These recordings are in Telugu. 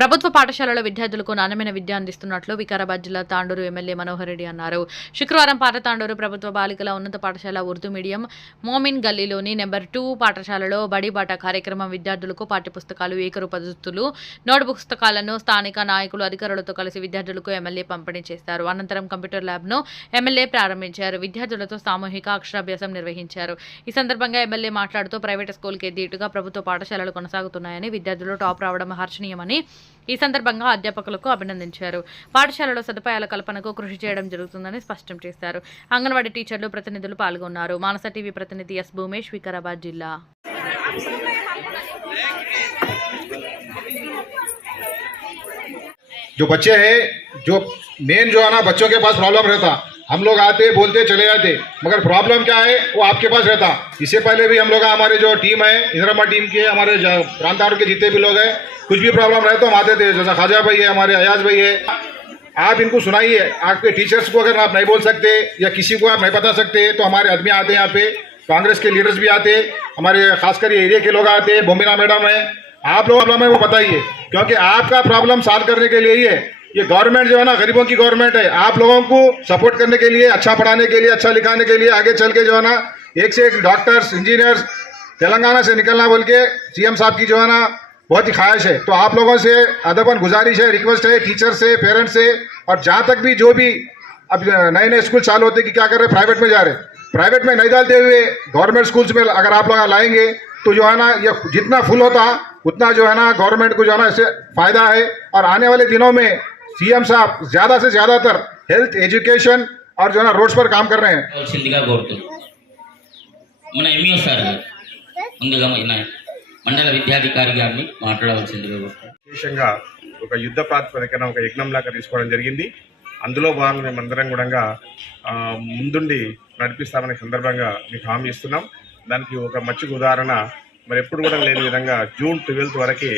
ప్రభుత్వ పాఠశాలలో విద్యార్థులకు నాణ్యమైన విద్య అందిస్తున్నట్లు వికారాబాద్ జిల్లా తాండూరు ఎమ్మెల్యే మనోహర్ రెడ్డి అన్నారు. శుక్రవారం పాత తాండూరు ప్రభుత్వ బాలికల ఉన్నత పాఠశాల ఉర్దూ మీడియం మోమిన్ గల్లీలోని నెంబర్ టూ పాఠశాలలో బడిబాట కార్యక్రమం విద్యార్థులకు పాఠ్యపుస్తకాలు ఏకరూప దుస్తులు నోట్ పుస్తకాలను స్థానిక నాయకులు అధికారులతో కలిసి విద్యార్థులకు ఎమ్మెల్యే పంపిణీ చేశారు. అనంతరం కంప్యూటర్ ల్యాబ్ను ఎమ్మెల్యే ప్రారంభించారు. విద్యార్థులతో సామూహిక అక్షరాభ్యాసం నిర్వహించారు. ఈ సందర్భంగా ఎమ్మెల్యే మాట్లాడుతూ ప్రైవేట్ స్కూల్కి దీటుగా ప్రభుత్వ పాఠశాలలు కొనసాగుతున్నాయని విద్యార్థులు టాప్ రావడం హర్షణీయమని ఈ సందర్భంగా అధ్యాపకులకు అభినందించారు పాఠశాలలో సదుపాయాల కల్పనకు కృషి చేయడం జరుగుతుందని స్పష్టం చేశారు అంగన్వాడీ టీచర్లు ప్రతినిధులు పాల్గొన్నారు మానస టీవీ ప్రతినిధి ఎస్ భూమేష్ వికారాబాద్ జిల్లా जो बच्चे हैं जो मेन जो है ना बच्चों के पास प्रॉब्लम रहता हम लोग आते, बोलते, चले जाते। मगर प्रॉब्लम क्या है? वो आपके पास रहता। इससे पहले भी हम लोग हमारे जो टीम है इंदिरामा टीम के, हमारे प्रांतार के जितने भी लोग हैं, कुछ भी प्रॉब्लम रहे तो हम आते थे। जैसा खाजा भाई है, हमारे अयाज भाई है। आप इनको सुनाइए। आपके टीचर्स को अगर आप नहीं बोल सकते, या किसी को आप नहीं बता सकते तो हमारे आदमी आते हैं यहाँ पे। कांग्रेस के लीडर्स भी आते। हमारे खासकर एरिया के लोग आते। हैं बोमिना मैडम है। आप लोग प्रॉब्लम है, वो बताइए। क्योंकि आपका प्रॉब्लम सॉल्व करने के लिए ही है। ये गवर्नमेंट जो है ना, गरीबों की गवर्नमेंट है। आप लोगों को सपोर्ट करने के लिए अच्छा पढ़ाने के लिए अच्छा लिखाने के लिए आगे चल के जो है ना, एक से एक डॉक्टर्स, इंजीनियर्स तेलंगाना से निकलना बोल के सीएम साहब की जो है ना, बहुत ही ख्वाहिश है। तो आप लोगों से अदबन गुजारिश है, रिक्वेस्ट है, टीचर से, पेरेंट्स से, और जहाँ तक भी जो भी अब नए नए स्कूल चालू होते कि क्या कर रहे हैं, प्राइवेट में जा रहे हैं। प्राइवेट में नहीं डालते हुए गवर्नमेंट स्कूल्स में अगर आप लोग लाएँगे तो जो है ना, ये जितना फुल होता, उतना जो है ना, गवर्नमेंट को जो है ना, इससे फ़ायदा है। और आने वाले दिनों में सीएम साहब ज्यादा से ज्यादातर हेल्थ एजुकेशन और जो है ना रोड्स पर काम कर रहे हैं కావాల్సిందిగా కోరుతున్నాం మన ఎంఈఓ సార్ గారు ముందుగా మన మండల విద్యాధికారి గారిని మాట్లాడవలసిందిగా కోరుతున్నాం విశేషంగా ఒక యుద్ధ ప్రాతిపదికన ఒక యజ్ఞంలాగా తీసుకోవడం జరిగింది అందులో భాగంగా మేము అందరం కూడా ఆ, ముందుండి నడిపిస్తామనే సందర్భంగా మీకు హామీ ఇస్తున్నాం దానికి ఒక మంచి ఉదాహరణ మరి ఎప్పుడు కూడా లేని విధంగా జూన్ ట్వెల్త్ వరకే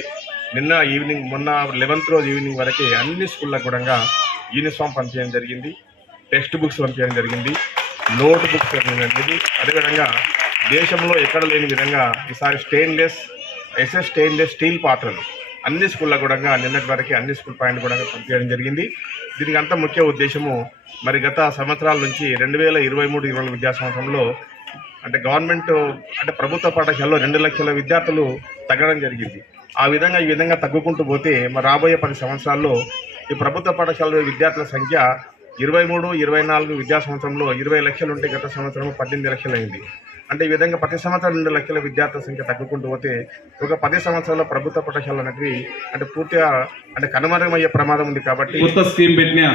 నిన్న ఈవినింగ్ మొన్న లెవెన్త్ రోజు ఈవినింగ్ వరకే అన్ని స్కూళ్ళకు కూడా యూనిఫామ్ పంపించడం జరిగింది. టెక్స్ట్ బుక్స్ పంపించడం జరిగింది. నోట్ బుక్స్ పంపించడం జరిగింది. అదేవిధంగా దేశంలో ఎక్కడ లేని విధంగా ఈసారి స్టెయిన్లెస్ ఎస్ఎస్ స్టెయిన్లెస్ స్టీల్ పాత్రలు అన్ని స్కూళ్ళ కూడా నిన్నటి వరకు అన్ని స్కూల్ పాయింట్ కూడా పంపించడం జరిగింది. దీనికి అంత ముఖ్య ఉద్దేశము మరి గత సంవత్సరాల నుంచి రెండు వేల ఇరవై మూడు ఇరవై నాలుగు విద్యా సంవత్సరంలో అంటే గవర్నమెంట్ అంటే ప్రభుత్వ పాఠశాలలో రెండు లక్షల విద్యార్థులు తగ్గడం జరిగింది. ఆ విధంగా ఈ విధంగా తగ్గుకుంటూ పోతే మరి రాబోయే పది సంవత్సరాల్లో ఈ ప్రభుత్వ పాఠశాలలో విద్యార్థుల సంఖ్య ఇరవై మూడు ఇరవై నాలుగు విద్యా సంవత్సరంలో ఇరవై లక్షలు ఉంటే గత సంవత్సరం పద్దెనిమిది లక్షలు అయింది అంటే ఈ విధంగా ప్రతి సంవత్సరం రెండు లక్షల విద్యార్థుల సంఖ్య తగ్గుకుంటూ పోతే ఒక పది సంవత్సరాల ప్రభుత్వ పాఠశాలలు అనేవి అంటే పూర్తిగా అంటే కనుమరుగమయ్యే ప్రమాదం ఉంది కాబట్టి కొత్త స్కీమ్ పెట్టినా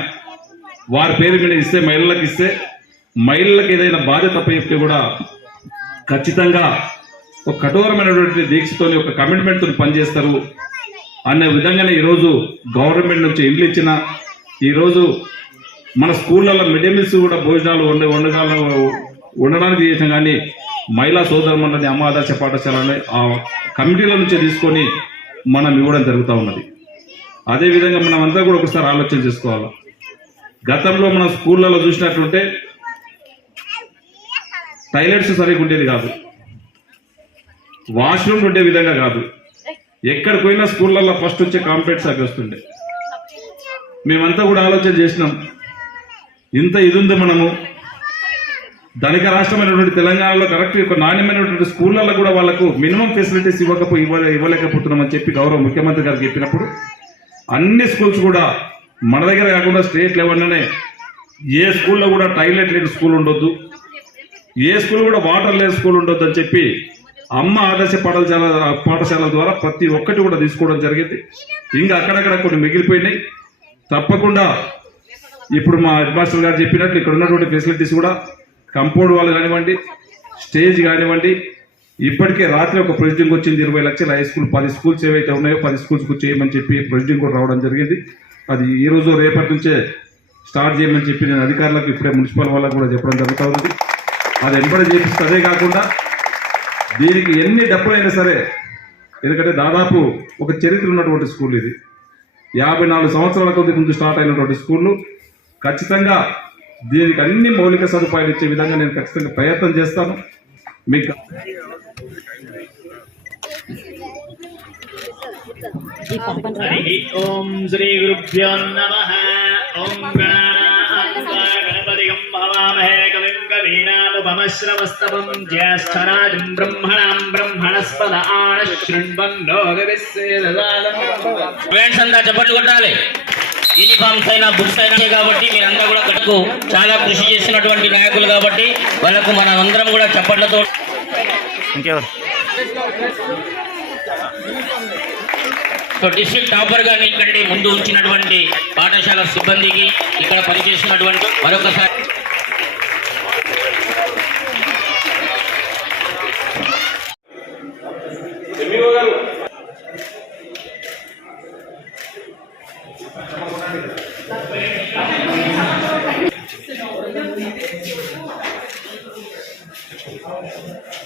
వారి పేరు మీద ఇస్తే మహిళలకు ఇస్తే మహిళలకు ఏదైనా బాధ్యత చెప్తే కూడా ఖచ్చితంగా ఒక కఠోరమైనటువంటి దీక్షతోని ఒక కమిట్మెంట్తో పనిచేస్తారు అనే విధంగానే ఈరోజు గవర్నమెంట్ నుంచి ఇండ్లు ఇచ్చిన ఈరోజు మన స్కూళ్ళల్లో మిడ్ మీల్స్ కూడా భోజనాలు వండే వండకాలు ఉండడానికి చేసిన కానీ మహిళా సోదరుమన్నది అమ్మ ఆదర్శ పాఠశాలని ఆ కమిటీల నుంచే తీసుకొని మనం ఇవ్వడం జరుగుతూ ఉన్నది. అదేవిధంగా మనం అంతా కూడా ఒకసారి ఆలోచన చేసుకోవాలి. గతంలో మనం స్కూళ్ళలో చూసినట్లుంటే టాయిలెట్స్ సరిగ్గా ఉండేది కాదు. వాష్రూమ్ ఉండే విధంగా కాదు. ఎక్కడికి పోయినా స్కూళ్ళల్లో ఫస్ట్ వచ్చే కాంప్లెక్ట్స్ అవి వస్తుండే. మేమంతా కూడా ఆలోచన చేసినాం ఇంత ఇది ఉంది మనము. ధనిక రాష్ట్రమైనటువంటి తెలంగాణలో కరెక్ట్ ఒక నాణ్యమైనటువంటి స్కూళ్ళల్లో కూడా వాళ్ళకు మినిమం ఫెసిలిటీస్ ఇవ్వకపో ఇవ్వ ఇవ్వలేకపోతున్నామని చెప్పి గౌరవ ముఖ్యమంత్రి గారికి చెప్పినప్పుడు అన్ని స్కూల్స్ కూడా మన దగ్గర కాకుండా స్టేట్ లెవెల్లోనే ఏ స్కూల్లో కూడా టాయిలెట్ లేని స్కూల్ ఉండొద్దు. ఏ స్కూల్ కూడా వాటర్ లేని స్కూల్ ఉండొద్దు అని చెప్పి అమ్మ ఆదర్శ పాఠశాల పాఠశాల ద్వారా ప్రతి ఒక్కటి కూడా తీసుకోవడం జరిగింది. ఇంకా అక్కడక్కడ కొన్ని మిగిలిపోయినాయి. తప్పకుండా ఇప్పుడు మా హెడ్ మాస్టర్ గారు చెప్పినట్లు ఇక్కడ ఉన్నటువంటి ఫెసిలిటీస్ కూడా కంపౌండ్ వాళ్ళు కానివ్వండి స్టేజ్ కానివ్వండి ఇప్పటికే రాత్రి ఒక ప్రొసీడింగ్ వచ్చింది ఇరవై లక్షల హై స్కూల్ పది స్కూల్స్ ఏవైతే ఉన్నాయో పది స్కూల్స్కు చేయమని చెప్పి ప్రొసీడింగ్ కూడా రావడం జరిగింది. అది ఈ రోజు రేపటి నుంచే స్టార్ట్ చేయమని చెప్పి నేను అధికారులకు ఇప్పుడే మున్సిపల్ వాళ్ళకు కూడా చెప్పడం జరుగుతూ ఉంది. అది ఎంబడి చేపిస్తే అదే కాకుండా దీనికి ఎన్ని డెబ్బలైనా సరే ఎందుకంటే దాదాపు ఒక చరిత్ర ఉన్నటువంటి స్కూల్ ఇది. యాభై నాలుగు సంవత్సరాల కొద్ది ముందు స్టార్ట్ అయినటువంటి స్కూళ్ళు ఖచ్చితంగా దీనికి అన్ని మౌలిక సదుపాయాలు ఇచ్చే విధంగా నేను ఖచ్చితంగా ప్రయత్నం చేస్తాను. మీకు ఓం శ్రీ గురుభ్యో నమ. ఓం గణ गणपतिगं भवामहे कविं कवीनामुपमश्रवस्तवं ज्येष्ठराजं ब्रह्मणां ब्रह्मणस्पद आनशृण्वन्नो ఫ్రెండ్స్ అంతా చప్పట్లు కొట్టాలి యూనిఫామ్స్ అయినా బుక్స్ అయినా కాబట్టి మీరంతా కూడా కట్టుకు చాలా కృషి చేసినటువంటి నాయకులు కాబట్టి వాళ్ళకు మన అందరం కూడా చప్పట్లతో సో డిస్ట్రిక్ట్ టాపర్ గా ఇక్కడి ముందు ఉంచినటువంటి పాఠశాల సిబ్బందికి ఇక్కడ పనిచేసినటువంటి మరొకసారి Thank you.